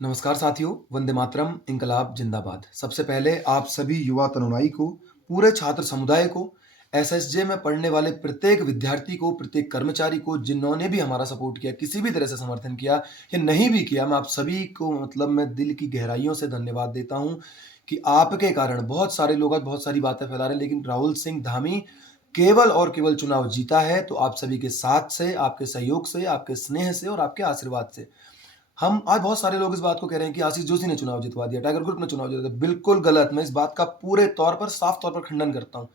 नमस्कार साथियों, वंदे मातरम, इनकलाब जिंदाबाद। सबसे पहले आप सभी युवा तरुणाई को, पूरे छात्र समुदाय को, एसएसजे में पढ़ने वाले प्रत्येक विद्यार्थी को, प्रत्येक कर्मचारी को, जिन्होंने भी हमारा सपोर्ट किया, किसी भी तरह से समर्थन किया या नहीं भी किया, मैं आप सभी को मैं दिल की गहराइयों से धन्यवाद देता हूँ कि आपके कारण बहुत सारे लोग आज बहुत सारी बातें फैला रहे हैं, लेकिन राहुल सिंह धामी केवल और केवल चुनाव जीता है तो आप सभी के साथ से, आपके सहयोग से, आपके स्नेह से और आपके आशीर्वाद से। हम आज बहुत सारे लोग इस बात को कह रहे हैं कि आशीष जोशी ने चुनाव जितवा दिया, टाइगर ग्रुप ने चुनाव जितवा दिया। बिल्कुल गलत। मैं इस बात का पूरे तौर पर, साफ तौर पर खंडन करता हूं।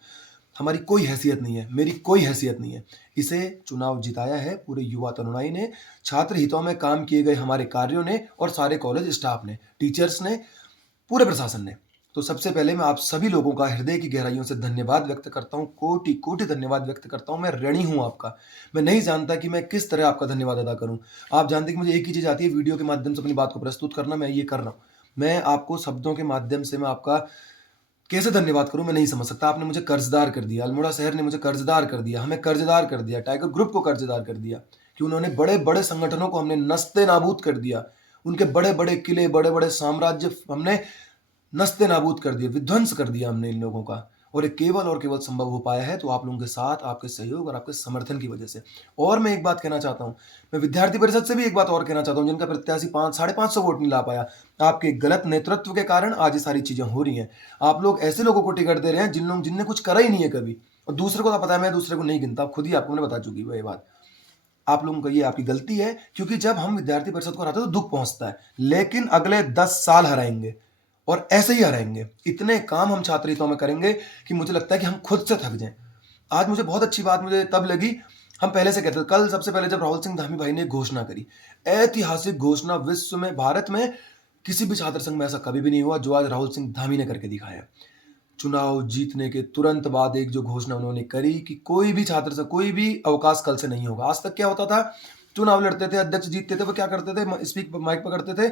हमारी कोई हैसियत नहीं है, मेरी कोई हैसियत नहीं है। इसे चुनाव जिताया है पूरे युवा तरुणाई ने, छात्र हितों में काम किए गए हमारे कार्यों ने और सारे कॉलेज स्टाफ ने, टीचर्स ने, पूरे प्रशासन ने। तो सबसे पहले मैं आप सभी लोगों का हृदय की गहराइयों से धन्यवाद व्यक्त करता हूं, कोटि कोटि धन्यवाद व्यक्त करता हूं। मैं ऋणी हूं आपका। मैं नहीं जानता कि मैं किस तरह आपका धन्यवाद अदा करूं। आप जानते हैं कि मुझे एक ही चीज आती है, वीडियो के माध्यम से अपनी बात को प्रस्तुत करना। मैं ये कर रहा हूं। मैं आपको शब्दों के माध्यम से मैं आपका कैसे धन्यवाद करूं, मैं नहीं समझ सकता। आपने मुझे कर्जदार कर दिया, अल्मोड़ा शहर ने मुझे कर्जदार कर दिया, हमें कर्जदार कर दिया, टाइगर ग्रुप को कर्जदार कर दिया कि उन्होंने बड़े बड़े संगठनों को हमने नस्ते नाबूद कर दिया। उनके बड़े बड़े किले, बड़े बड़े साम्राज्य हमने नस्ते नाबूद कर दिए, विध्वंस कर दिया हमने इन लोगों का। और ये केवल और केवल संभव हो पाया है तो आप लोगों के साथ, आपके सहयोग और आपके समर्थन की वजह से। और मैं एक बात कहना चाहता हूं, मैं विद्यार्थी परिषद से भी एक बात और कहना चाहता हूं, जिनका प्रत्याशी 500-550 वोट नहीं ला पाया। आपके गलत नेतृत्व के कारण आज ये सारी चीजें हो रही हैं। आप लोग ऐसे लोगों को टिकट दे रहे हैं जिनने कुछ करा ही नहीं है कभी। और दूसरे को तो पता है, मैं दूसरे को नहीं गिनता, खुद ही आपको मैंने बता चुकी है ये बात। आप लोगों का ये आपकी गलती है, क्योंकि जब हम विद्यार्थी परिषद को हराते हैं तो दुख पहुंचता है, लेकिन अगले 10 साल हराएंगे और ऐसे ही हराएंगे। इतने काम हम छात्र हितों में करेंगे कि मुझे लगता है कि हम खुद से थक जाएं। आज मुझे बहुत अच्छी बात मुझे तब लगी, हम पहले से कहते थे, कल सबसे पहले जब राहुल सिंह धामी भाई ने घोषणा करी, ऐतिहासिक घोषणा, विश्व में, भारत में किसी भी छात्र संघ में ऐसा कभी भी नहीं हुआ जो आज राहुल सिंह धामी ने करके दिखाया। चुनाव जीतने के तुरंत बाद एक जो घोषणा उन्होंने करी कि कोई भी छात्र से कोई भी अवकाश कल से नहीं होगा। आज तक क्या होता था, चुनाव लड़ते थे, अध्यक्ष जीतते थे, वो क्या करते थे, स्पीक माइक पकड़ते थे,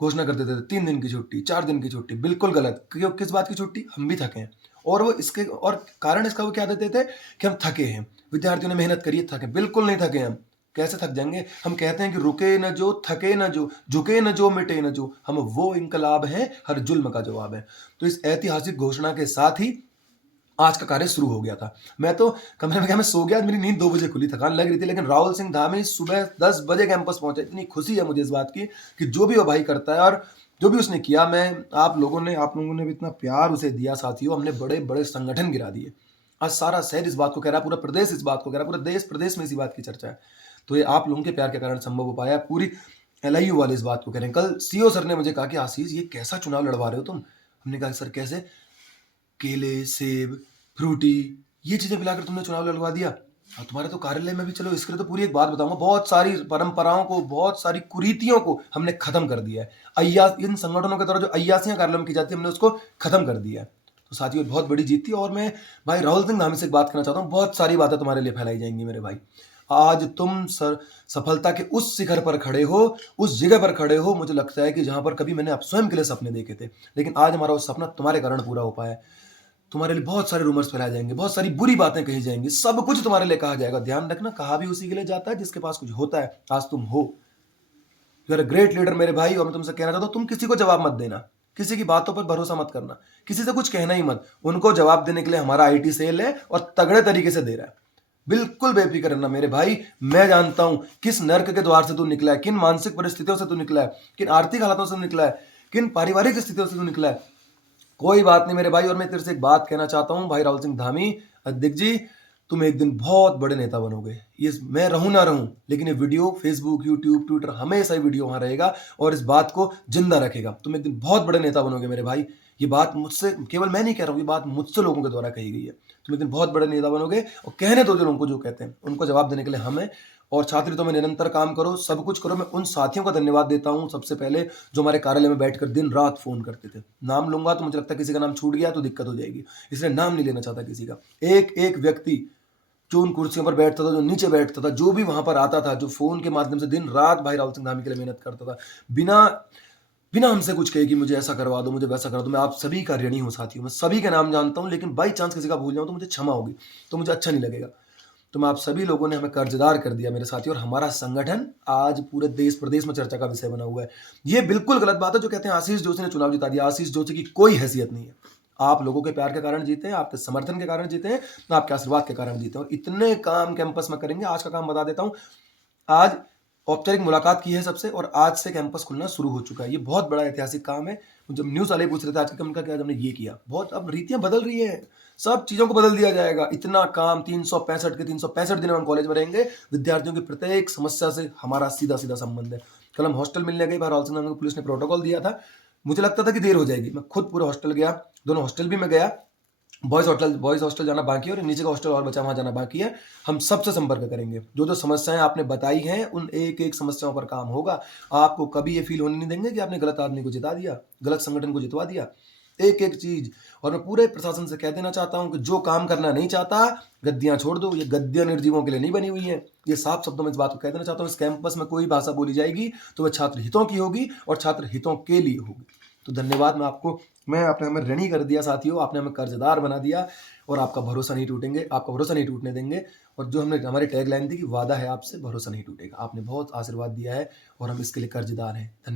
घोषणा कर देते थे 3 दिन की छुट्टी, 4 दिन की छुट्टी। बिल्कुल गलत। क्यों, किस बात की छुट्टी? हम भी थके हैं। और वो इसके और कारण इसका वो क्या देते थे कि हम थके हैं, विद्यार्थियों ने मेहनत करी है, थके। बिल्कुल नहीं थके हम। कैसे थक जाएंगे? हम कहते हैं कि रुके न जो, थके न जो, झुके न जो, मिटे न जो, हम वो इनकलाब हैं, हर जुल्म का जवाब है। तो इस ऐतिहासिक घोषणा के साथ ही आज का कार्य शुरू हो गया था। मैं तो कमरे में क्या, मैं सो गया, मेरी नींद 2 बजे खुली, थकान लग रही थी, लेकिन राहुल सिंह धामी सुबह 10 बजे कैंपस पहुंचा। इतनी खुशी है मुझे इस बात की कि जो भी वो भाई करता है और जो भी उसने किया, मैं आप लोगों ने भी इतना प्यार उसे दिया साथियों। हमने बड़े बड़े संगठन गिरा दिए। आज सारा शहर इस बात को कह रहा है, पूरा प्रदेश इस बात को कह रहा है, पूरा देश प्रदेश में इसी बात की चर्चा है। तो ये आप लोगों के प्यार के कारण संभव हो पाया है। पूरी एलआईयू वाले इस बात को कह रहे हैं। कल सीओ सर ने मुझे कहा कि आशीष, ये कैसा चुनाव लड़वा रहे हो तुम? हमने कहा सर कैसे? केले, सेब, फ्रूटी, ये चीजें मिलाकर तुमने चुनाव लड़वा दिया। और तुम्हारे तो कार्यालय में भी, चलो इसके लिए तो पूरी एक बात बताऊंगा, बहुत सारी परंपराओं को, बहुत सारी कुरीतियों को हमने खत्म कर दिया है। इन संगठनों के द्वारा जो अय्यासियां कार्यालय में की जाती है, हमने उसको खत्म कर दिया है। तो साथियों, बहुत बड़ी जीत थी। और मैं भाई राहुल सिंह धामी से एक बात करना चाहता हूँ, बहुत सारी बातें तुम्हारे लिए फैलाई जाएंगी मेरे भाई। आज तुम सफलता के उस शिखर पर खड़े हो, उस जगह पर खड़े हो, मुझे लगता है कि जहां पर कभी मैंने आप स्वयं के लिए सपने देखे थे, लेकिन आज हमारा वो सपना तुम्हारे कारण पूरा हो पाया है। तुम्हारे लिए बहुत सारे रूमर्स फैलाए जाएंगे, बहुत सारी बुरी बातें कही जाएंगी, सब कुछ तुम्हारे लिए कहा जाएगा। ध्यान रखना, कहा भी उसी के लिए जाता है जिसके पास कुछ होता है। आज तुम हो, you are a great leader मेरे भाई। और मैं तुमसे कहना चाहता हूं, तुम किसी को जवाब मत देना, किसी की बातों पर भरोसा मत करना, किसी से कुछ कहना ही मत। उनको जवाब देने के लिए हमारा आईटी सेल है और तगड़े तरीके से दे रहा है। बिल्कुल बेफिक्र रहना मेरे भाई। मैं जानता हूं किस नर्क के द्वार से तू निकला है, किन मानसिक परिस्थितियों से तू निकला है, किन आर्थिक हालातों से निकला है, किन पारिवारिक स्थितियों से तू निकला है। कोई बात नहीं मेरे भाई। और मैं तेरे से एक बात कहना चाहता हूं भाई राहुल सिंह धामी, अध्यक्ष जी, तुम एक दिन बहुत बड़े नेता बनोगे। ये मैं रहूं ना रहूं, लेकिन ये वीडियो फेसबुक, यूट्यूब, ट्विटर, हमेशा ही वीडियो वहां रहेगा और इस बात को जिंदा रखेगा। तुम एक दिन बहुत बड़े नेता बनोगे मेरे भाई। ये बात मुझसे केवल मैं नहीं कह रहा हूं, ये बात मुझसे लोगों के द्वारा कही गई है। तुम एक दिन बहुत बड़े नेता बनोगे। और कहने दो जो लोगों को जो कहते हैं, उनको जवाब देने के लिए हमें और छात्रों में निरंतर काम करो, सब कुछ करो। मैं उन साथियों का धन्यवाद देता हूं सबसे पहले, जो हमारे कार्यालय में बैठकर दिन रात फोन करते थे। नाम लूंगा तो मुझे लगता है किसी का नाम छूट गया तो दिक्कत हो जाएगी, इसलिए नाम नहीं लेना चाहता किसी का। एक एक व्यक्ति जो उन कुर्सियों पर बैठता था, जो नीचे बैठता था, जो भी वहां पर आता था, जो फोन के माध्यम से दिन रात भाई राहुल सिंह धामी के लिए मेहनत करता था, बिना बिना हमसे कुछ कहे कि मुझे ऐसा करवा दो, मुझे वैसा करा दो। मैं आप सभी का ऋणी हूं साथियों। मैं सभी के नाम जानता हूं, लेकिन बाई चांस किसी का भूल जाऊं तो मुझे क्षमा होगी, तो मुझे अच्छा नहीं लगेगा। तो मैं आप सभी लोगों ने हमें कर्जदार कर दिया मेरे साथियों, और हमारा संगठन आज पूरे देश प्रदेश में चर्चा का विषय बना हुआ है। ये बिल्कुल गलत बात है जो कहते हैं आशीष जोशी ने चुनाव जिता दिया। आशीष जोशी की कोई हैसियत नहीं है। आप लोगों के प्यार के कारण जीते हैं, आपके समर्थन के कारण जीते हैं, आपके आशीर्वाद के कारण जीते हैं, और इतने काम कैंपस में करेंगे। आज का काम बता देता हूं। आज औपचारिक मुलाकात की है सबसे, और आज से कैंपस खुलना शुरू हो चुका है। ये बहुत बड़ा ऐतिहासिक काम है। जब न्यूज़ वाले पूछ रहे थे आज के काम का क्या, हमने ये किया। बहुत अब रीतियां बदल रही है, सब चीज़ों को बदल दिया जाएगा। इतना काम 365 के 365 दिन हम कॉलेज में रहेंगे। विद्यार्थियों की प्रत्येक समस्या से हमारा सीधा सीधा संबंध है। कल हम हॉस्टल मिलने गए, बहरहाल से पुलिस ने प्रोटोकॉल दिया था। मुझे लगता था कि देर हो जाएगी। मैं खुद पूरे हॉस्टल गया, दोनों हॉस्टल भी मैं गया। बॉयज़ हॉस्टल जाना बाकी है और नीचे का हॉस्टल और बचा, वहाँ जाना बाकी है। हम सबसे संपर्क करेंगे। जो समस्याएं आपने बताई हैं, उन एक एक समस्याओं पर काम होगा। आपको कभी ये फील होने नहीं देंगे कि आपने गलत आदमी को जिता दिया, गलत संगठन को जितवा दिया। एक एक चीज। और मैं पूरे प्रशासन से कह देना चाहता हूं कि जो काम करना नहीं चाहता, गद्दियां छोड़ दो। ये गद्दियां निर्जीवों के लिए नहीं बनी हुई है। ये साफ शब्दों में इस बात को कह देना चाहता हूं। इस कैंपस में कोई भाषा बोली जाएगी तो वह छात्र हितों की होगी और छात्र हितों के लिए होगी। तो धन्यवाद। मैं आपने हमें ऋणी कर दिया साथियों, आपने हमें कर्जदार बना दिया, और आपका भरोसा नहीं टूटेंगे, आपका भरोसा नहीं टूटने देंगे। और जो हमने हमारी टैगलाइन थी कि वादा है आपसे, भरोसा नहीं टूटेगा, आपने बहुत आशीर्वाद दिया है और हम इसके लिए कर्जदार हैं। धन्यवाद।